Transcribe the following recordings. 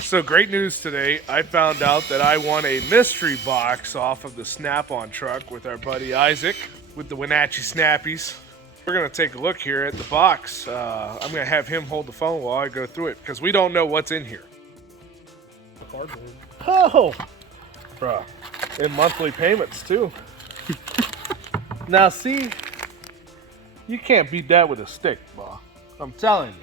So great news today. I found out that I won a mystery box off of the Snap-On truck with our buddy Isaac with the WENATCHEE Snappies. We're going to take a look here at the box. I'm going to have him hold the phone while I go through it because we don't know what's in here. Oh, bruh. And monthly payments too. Now see, you can't beat that with a stick, bro. I'm telling you.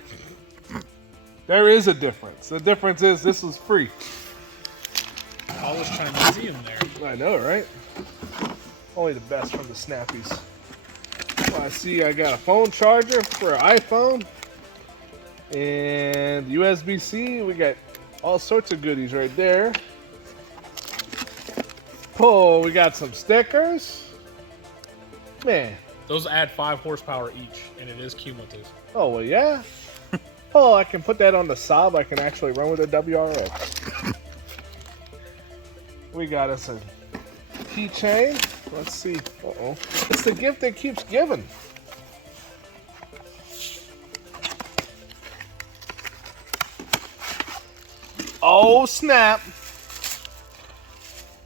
There is a difference. The difference is this is free. I was trying to see him there. I know, right? Only the best from the Snappies. Well, I see I got a phone charger for an iPhone. And USB-C. We got all sorts of goodies right there. Oh, we got some stickers. Man. Those add 5 horsepower each, and it is cumulative. Oh, well, yeah. Oh, I can put that on the Saab. I can actually run with a WRX. We got us a keychain. Let's see. Uh-oh. It's the gift that keeps giving. Oh, snap.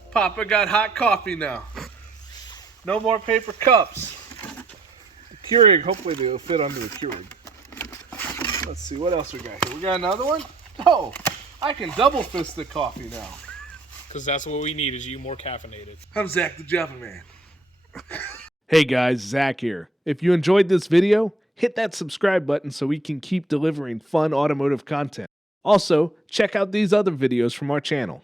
Papa got hot coffee now. No more paper cups. The Keurig, hopefully they'll fit under the Keurig. Let's see, what else we got here? We got another one? Oh, I can double fist the coffee now. Because that's what we need, is you more caffeinated. I'm Zack the Java Man. Hey guys, Zack here. If you enjoyed this video, hit that subscribe button so we can keep delivering fun automotive content. Also, check out these other videos from our channel.